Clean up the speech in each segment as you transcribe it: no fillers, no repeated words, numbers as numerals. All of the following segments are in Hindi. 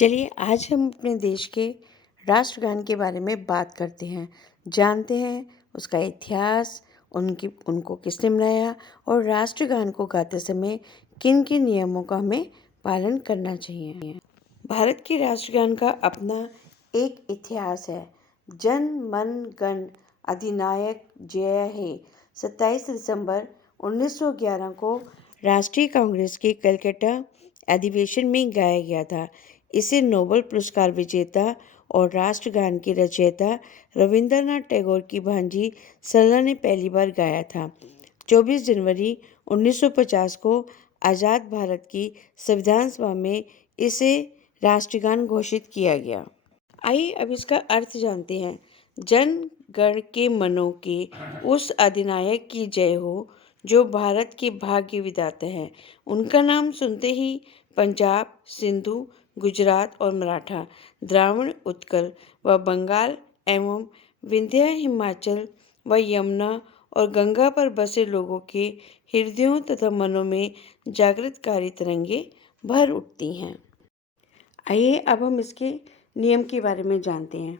चलिए आज हम अपने देश के राष्ट्रगान के बारे में बात करते हैं, जानते हैं उसका इतिहास, उनको किसने बनाया और राष्ट्रगान को गाते समय किन किन नियमों का हमें पालन करना चाहिए। भारत के राष्ट्रगान का अपना एक इतिहास है। जन मन गण अधिनायक जय हे 27 दिसंबर 1911 को राष्ट्रीय कांग्रेस के कलकत्ता अधिवेशन में गाया गया था। इसे नोबेल पुरस्कार विजेता और राष्ट्रगान के रचयिता रविंद्रनाथ टैगोर की भांजी सरला ने पहली बार गाया था। 24 जनवरी 1950 को आज़ाद भारत की संविधान सभा में इसे राष्ट्रगान घोषित किया गया। आइए अब इसका अर्थ जानते हैं। जन गण के मनों के उस अधिनायक की जय हो जो भारत के भाग्य विधाता हैं। उनका नाम सुनते ही पंजाब, सिंधु, गुजरात और मराठा, द्राविड़, उत्कल व बंगाल एवं विंध्य, हिमाचल व यमुना और गंगा पर बसे लोगों के हृदयों तथा मनों में जागृतकारी तरंगे भर उठती हैं। आइए अब हम इसके नियम के बारे में जानते हैं।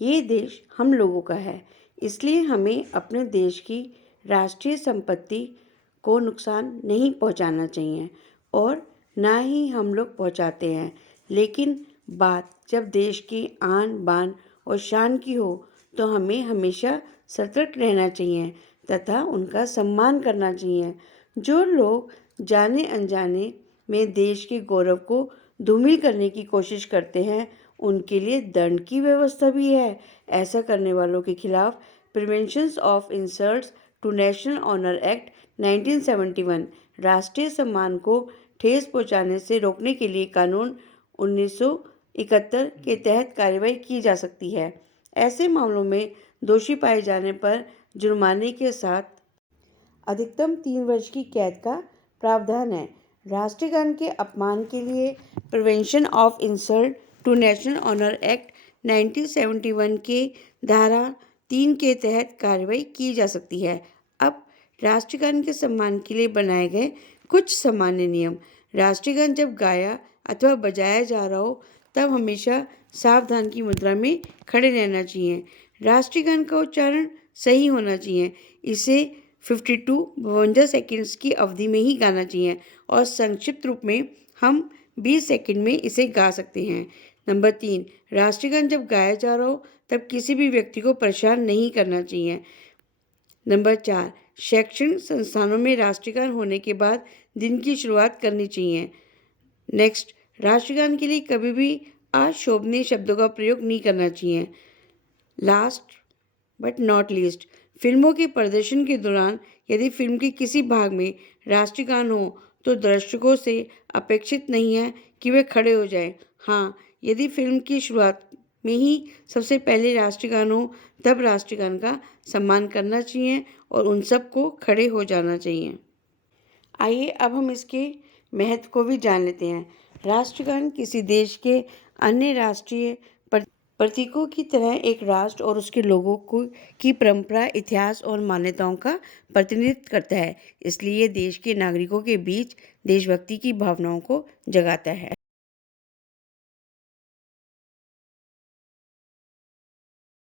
ये देश हम लोगों का है, इसलिए हमें अपने देश की राष्ट्रीय संपत्ति को नुकसान नहीं पहुंचाना चाहिए और ना ही हम लोग पहुंचाते हैं। लेकिन बात जब देश की आन बान और शान की हो तो हमें हमेशा सतर्क रहना चाहिए तथा उनका सम्मान करना चाहिए। जो लोग जाने अनजाने में देश के गौरव को धूमिल करने की कोशिश करते हैं उनके लिए दंड की व्यवस्था भी है। ऐसा करने वालों के खिलाफ prevention of insults to national honour act 1971 राष्ट्रीय सम्मान को ठेस पहुंचाने से रोकने के लिए कानून 1971 के तहत कार्रवाई की जा सकती है। ऐसे मामलों में दोषी पाए जाने पर जुर्माने के साथ अधिकतम 3 वर्ष की कैद का प्रावधान है। राष्ट्रगान के अपमान के लिए prevention of insult to national honour act 1971 के धारा 3 के तहत कार्रवाई की जा सकती है। अब राष्ट्रगान के सम्मान के लिए बनाए गए कुछ सामान्य नियम। राष्ट्रगान जब गाया अथवा बजाया जा रहा हो तब हमेशा सावधान की मुद्रा में खड़े रहना चाहिए। राष्ट्रगान का उच्चारण सही होना चाहिए। इसे 52 सेकंड्स की अवधि में ही गाना चाहिए और संक्षिप्त रूप में हम 20 सेकंड में इसे गा सकते हैं। नंबर 3, राष्ट्रगान जब गाया जा रहा हो तब किसी भी व्यक्ति को परेशान नहीं करना चाहिए। नंबर 4, शैक्षणिक संस्थानों में राष्ट्रगान होने के बाद दिन की शुरुआत करनी चाहिए। नेक्स्ट, राष्ट्रगान के लिए कभी भी अशोभनीय शब्दों का प्रयोग नहीं करना चाहिए। लास्ट बट नॉट लीस्ट, फिल्मों के प्रदर्शन के दौरान यदि फिल्म के किसी भाग में राष्ट्रगान हो तो दर्शकों से अपेक्षित नहीं है कि वे खड़े हो जाएं। हाँ, यदि फिल्म की शुरुआत में ही सबसे पहले राष्ट्रगान हो तब राष्ट्रगान का सम्मान करना चाहिए और उन सब को खड़े हो जाना चाहिए। आइए अब हम इसके महत्व को भी जान लेते हैं। राष्ट्रगान किसी देश के अन्य राष्ट्रीय प्रतीकों की तरह एक राष्ट्र और उसके लोगों की परंपरा, इतिहास और मान्यताओं का प्रतिनिधित्व करता है। इसलिए ये देश के नागरिकों के बीच देशभक्ति की भावनाओं को जगाता है।